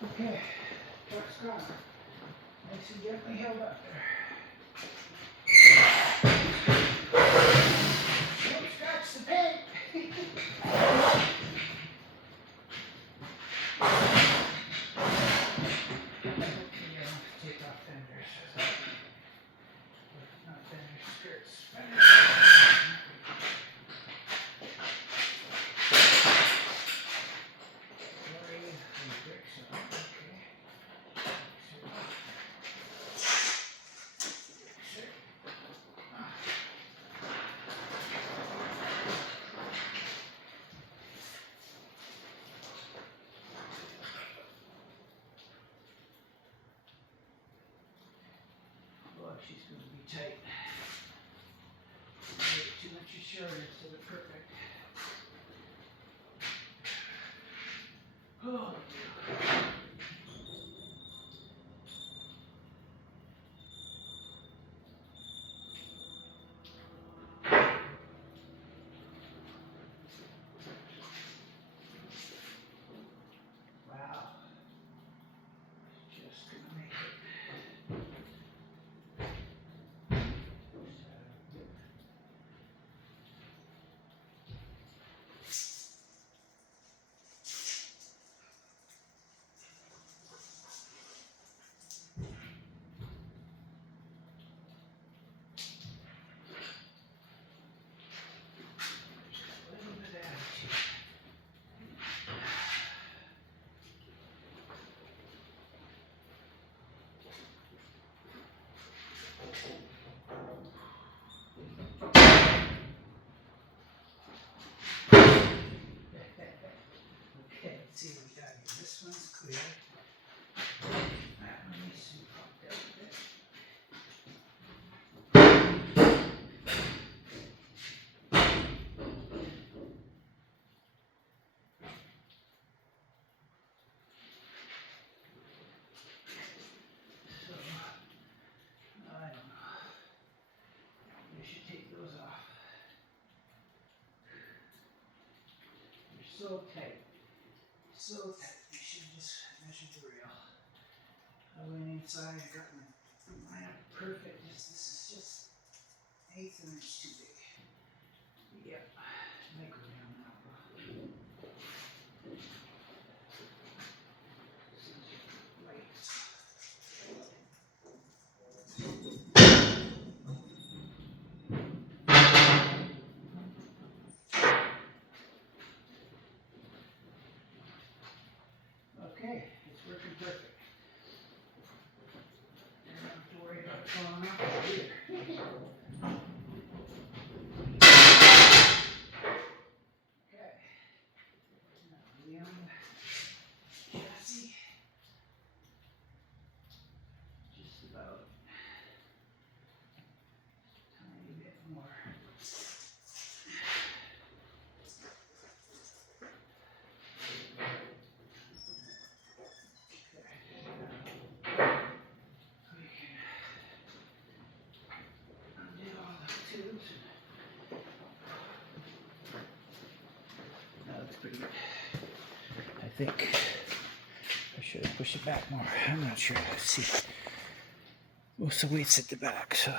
Okay, truck's gone. Nice and gently held up there. Don't scratch the paint. Take off fenders. Not fenders, skirts. Fenders. She's going to be tight. Maybe 2 inches shorter instead of perfect. Oh. Wow. Just going to make it. Okay, let's see what we got here. This one's clear. That one needs to be popped out a bit. So, I don't know. We should take those off. They're so tight. So tight. You should just measure the rail. I went inside and got my line up perfect. This is just 1/8 inch too big. Yep. Might go down now. Light. Okay, it's working perfect. I don't have to worry about falling off here. Okay. Now the chassis. Just about a tiny bit more. Pretty good. I think I should have pushed it back more. I'm not sure. Let's see. Most of the weight's at the back, so.